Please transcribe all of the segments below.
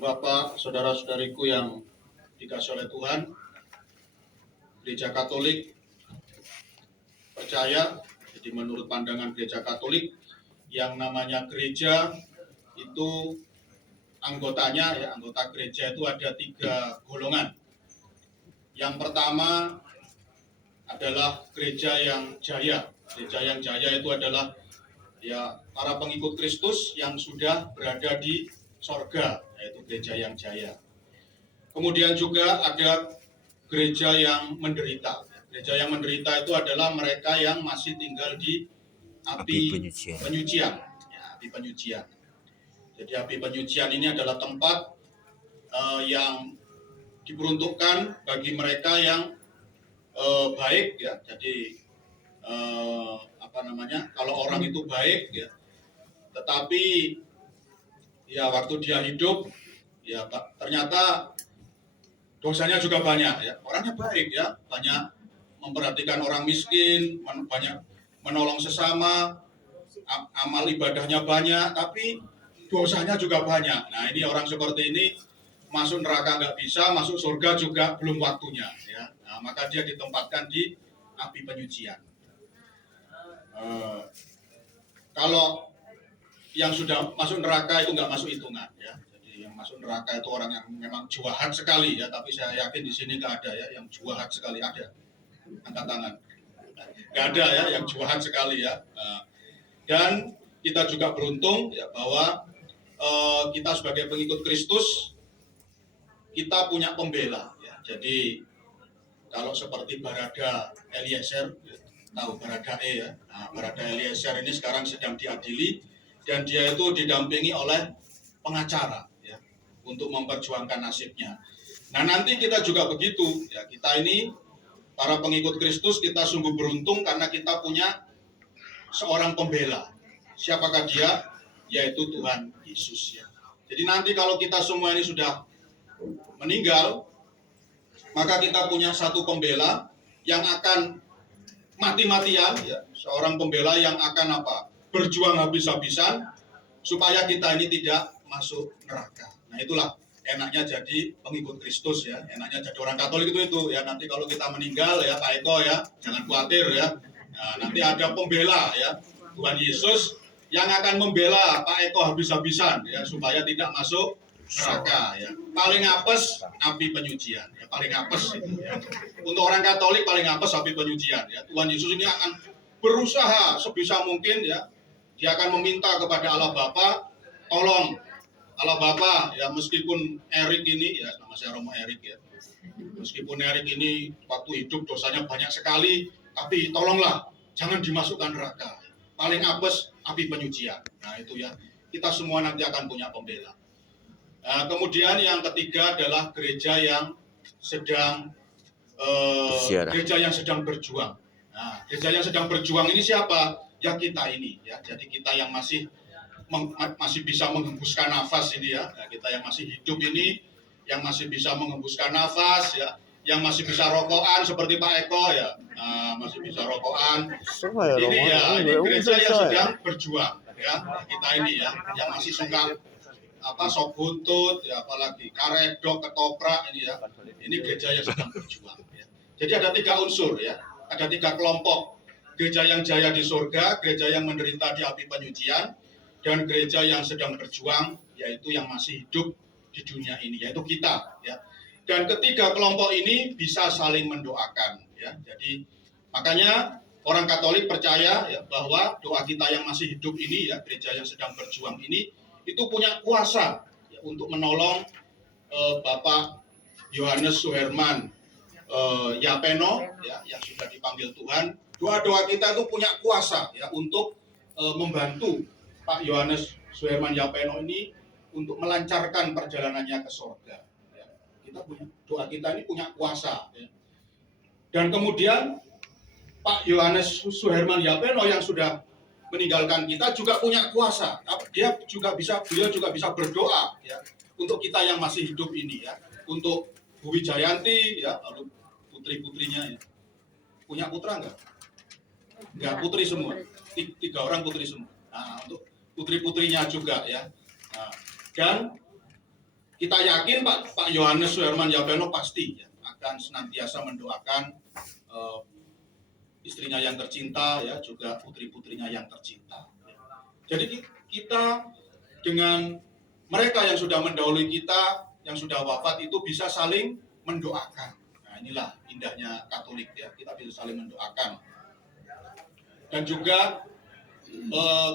Ibu Bapak, saudara-saudariku yang dikasihi oleh Tuhan, Gereja Katolik percaya, jadi menurut pandangan Gereja Katolik, yang namanya gereja itu anggotanya, anggota gereja itu ada 3 golongan. Yang pertama adalah gereja yang jaya. Gereja yang jaya itu adalah para pengikut Kristus yang sudah berada di sorga, yaitu gereja yang jaya. Kemudian juga ada gereja yang menderita. Gereja yang menderita itu adalah mereka yang masih tinggal di api penyucian. Api penyucian. Jadi api penyucian ini adalah tempat yang diperuntukkan bagi mereka yang baik, ya. Jadi kalau orang itu baik, ya, tetapi waktu dia hidup, ternyata dosanya juga banyak, ya. Orangnya baik, ya, banyak memperhatikan orang miskin, banyak menolong sesama, amal ibadahnya banyak, tapi dosanya juga banyak. Nah, ini orang seperti ini masuk neraka nggak bisa, masuk surga juga belum waktunya, ya. Nah, maka dia ditempatkan di api penyucian. Kalau yang sudah masuk neraka itu nggak masuk hitungan, ya. Jadi yang masuk neraka itu orang yang memang jahat sekali, ya. Tapi saya yakin di sini nggak ada, ya, yang jahat sekali. Ada? Angkat tangan. Nggak ada, ya, yang jahat sekali, ya. Dan kita juga beruntung, ya, bahwa kita sebagai pengikut Kristus, kita punya pembela, ya. Jadi kalau seperti Barada Eliezer, ya, tahu Baradae, ya. Nah, Barada Eliezer ini sekarang sedang diadili dan dia itu didampingi oleh pengacara, ya, untuk memperjuangkan nasibnya. Nah, nanti kita juga begitu, ya. Kita ini para pengikut Kristus, kita sungguh beruntung karena kita punya seorang pembela. Siapakah dia? Yaitu Tuhan Yesus, ya. Jadi nanti kalau kita semua ini sudah meninggal, maka kita punya satu pembela yang akan mati-matian, ya, seorang pembela yang akan berjuang habis-habisan supaya kita ini tidak masuk neraka. Nah, itulah enaknya jadi pengikut Kristus, ya. Enaknya jadi orang Katolik itu, ya. Nanti kalau kita meninggal, ya, Pak Eko, ya, jangan khawatir, ya. Nah, nanti ada pembela, ya, Tuhan Yesus yang akan membela Pak Eko habis-habisan, ya, supaya tidak masuk neraka, ya. Paling apes api penyucian, ya, paling apes itu, ya. Untuk orang Katolik paling apes api penyucian, ya. Tuhan Yesus ini akan berusaha sebisa mungkin, ya. Dia akan meminta kepada Allah Bapa, tolong Allah Bapa, ya, meskipun Erik ini, ya, nama saya Romo Erik, ya. Meskipun Erik ini waktu hidup dosanya banyak sekali, tapi tolonglah jangan dimasukkan neraka. Paling apes api penyucian. Nah, itu, ya. Kita semua nanti akan punya pembela. Nah, kemudian yang ketiga adalah gereja yang sedang berjuang. Nah, gereja yang sedang berjuang ini siapa? Ya, kita ini, ya. Jadi kita yang masih bisa menghembuskan nafas ini, ya. Nah, kita yang masih hidup ini, yang masih bisa menghembuskan nafas, ya, yang masih bisa rokokan seperti Pak Eko, ya. Nah, masih bisa rokokan. Ini, ya, ini gereja yang sedang berjuang, ya. Kita ini, ya, yang masih suka sop buntut, ya, apalagi karedok, ketoprak, ini, ya. Ini gereja yang sedang berjuang, ya. Jadi ada 3 unsur, ya. Ada 3 kelompok. Gereja yang jaya di surga, gereja yang menderita di api penyucian, dan gereja yang sedang berjuang, yaitu yang masih hidup di dunia ini, yaitu kita, ya. Dan ketiga kelompok ini bisa saling mendoakan, ya. Jadi makanya orang Katolik percaya, ya, bahwa doa kita yang masih hidup ini, ya, gereja yang sedang berjuang ini, itu punya kuasa, ya, untuk menolong Bapak Yohanes Suherman Yapeno, ya, yang sudah dipanggil Tuhan. Doa-doa kita itu punya kuasa, ya, untuk membantu Pak Yohanes Suherman Yapeno ini untuk melancarkan perjalanannya ke surga, ya. Doa kita ini punya kuasa, ya. Dan kemudian Pak Yohanes Suherman Yapeno yang sudah meninggalkan kita juga punya kuasa. Beliau juga bisa berdoa, ya, untuk kita yang masih hidup ini, ya. Untuk Bu Wijayanti, ya, lalu putri-putrinya, ya. Punya putra enggak? Enggak, putri semua. 3 orang putri semua. Nah, untuk putri-putrinya juga, ya. Nah, dan kita yakin Pak Yohanes Suherman Yapeno pasti ya, akan senantiasa mendoakan istrinya yang tercinta ya, juga putri-putrinya yang tercinta. Jadi kita dengan mereka yang sudah mendahului kita, yang sudah wafat itu bisa saling mendoakan. Nah, inilah indahnya Katolik ya, kita bisa saling mendoakan. Dan juga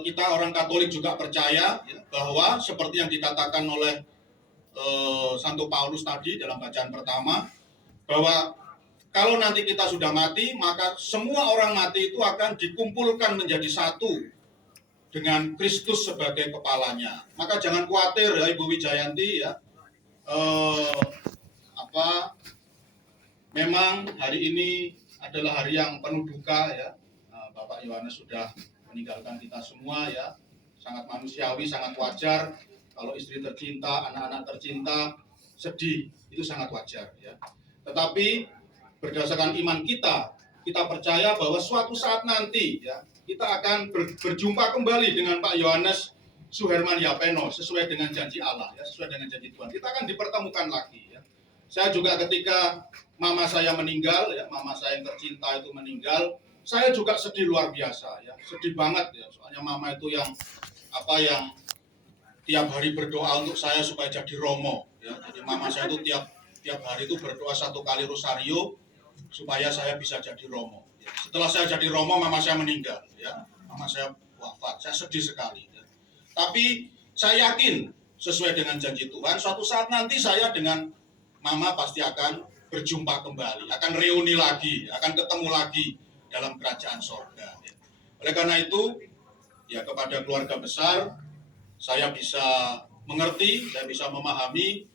kita orang Katolik juga percaya ya, bahwa seperti yang dikatakan oleh Santo Paulus tadi dalam bacaan pertama, bahwa kalau nanti kita sudah mati, maka semua orang mati itu akan dikumpulkan menjadi satu dengan Kristus sebagai kepalanya. Maka jangan khawatir ya Ibu Wijayanti ya. Memang hari ini adalah hari yang penuh duka ya. Bapak Yohanes sudah meninggalkan kita semua ya. Sangat manusiawi, sangat wajar kalau istri tercinta, anak-anak tercinta sedih, itu sangat wajar ya. Tetapi berdasarkan iman kita percaya bahwa suatu saat nanti ya, kita akan berjumpa kembali dengan Pak Yohanes Suherman Yapeno sesuai dengan janji Allah ya, sesuai dengan janji Tuhan. Kita akan dipertemukan lagi ya. Saya juga ketika mama saya meninggal ya, mama saya yang tercinta itu meninggal, saya juga sedih luar biasa ya, sedih banget ya. Soalnya mama itu yang tiap hari berdoa untuk saya supaya jadi romo ya. Jadi mama saya itu tiap hari itu berdoa 1 kali rosario supaya saya bisa jadi romo. Ya. Setelah saya jadi romo, mama saya meninggal ya. Mama saya wafat. Saya sedih sekali ya. Tapi saya yakin sesuai dengan janji Tuhan, suatu saat nanti saya dengan mama pasti akan berjumpa kembali, akan reuni lagi, akan ketemu lagi dalam kerajaan sorga ya. Oleh karena itu ya, kepada keluarga besar saya bisa mengerti, saya bisa memahami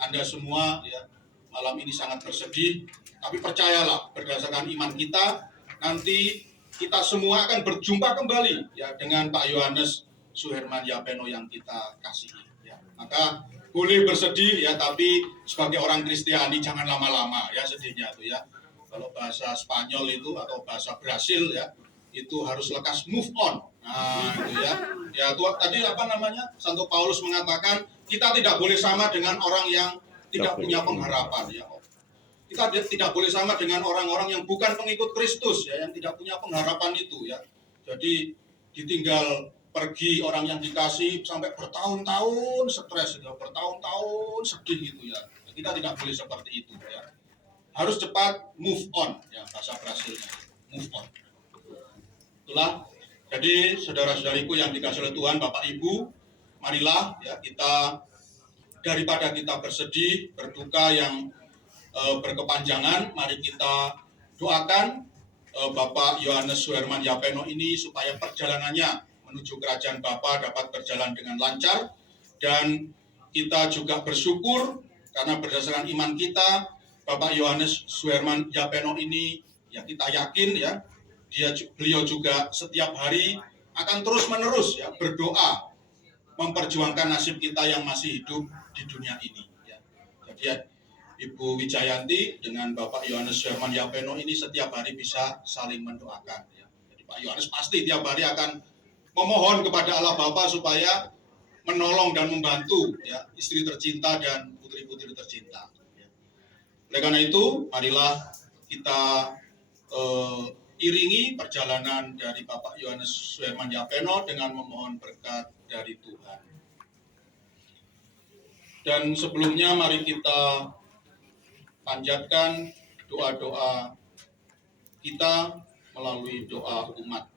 Anda semua ya, malam ini sangat bersedih, tapi percayalah berdasarkan iman kita, nanti kita semua akan berjumpa kembali ya dengan Pak Yohanes Suherman Yapeno yang kita kasihi ya. Maka boleh bersedih ya, tapi sebagai orang Kristiani jangan lama-lama ya sedihnya itu ya. Kalau bahasa Spanyol itu atau bahasa Brasil ya, itu harus lekas move on. Nah, itu ya. Ya, tadi Santo Paulus mengatakan kita tidak boleh sama dengan orang yang tidak punya pengharapan ya. Kita tidak boleh sama dengan orang-orang yang bukan pengikut Kristus ya, yang tidak punya pengharapan itu ya. Jadi ditinggal pergi orang yang dikasih sampai bertahun-tahun stres ya, bertahun-tahun sedih gitu ya. Kita tidak boleh seperti itu ya. Harus cepat move on ya, bahasa Brasilnya. Move on. Itulah. Jadi saudara-saudariku yang dikasihi oleh Tuhan, Bapak Ibu, marilah ya kita, daripada kita bersedih, berduka yang berkepanjangan, mari kita doakan Bapak Yohanes Suherman Yapeno ini supaya perjalanannya menuju kerajaan Bapa dapat berjalan dengan lancar, dan kita juga bersyukur karena berdasarkan iman kita Bapak Yohanes Suherman Yapeno ini ya, kita yakin ya, beliau juga setiap hari akan terus-menerus ya berdoa memperjuangkan nasib kita yang masih hidup di dunia ini ya. Jadi ya, Ibu Wijayanti dengan Bapak Yohanes Suherman Yapeno ini setiap hari bisa saling mendoakan ya. Jadi Pak Yohanes pasti tiap hari akan memohon kepada Allah Bapa supaya menolong dan membantu ya istri tercinta dan putri-putri tercinta ya. Oleh karena itu marilah kita iringi perjalanan dari Bapak Yohanes Suherman Yapeno dengan memohon berkat dari Tuhan. Dan sebelumnya mari kita panjatkan doa-doa kita melalui doa umat.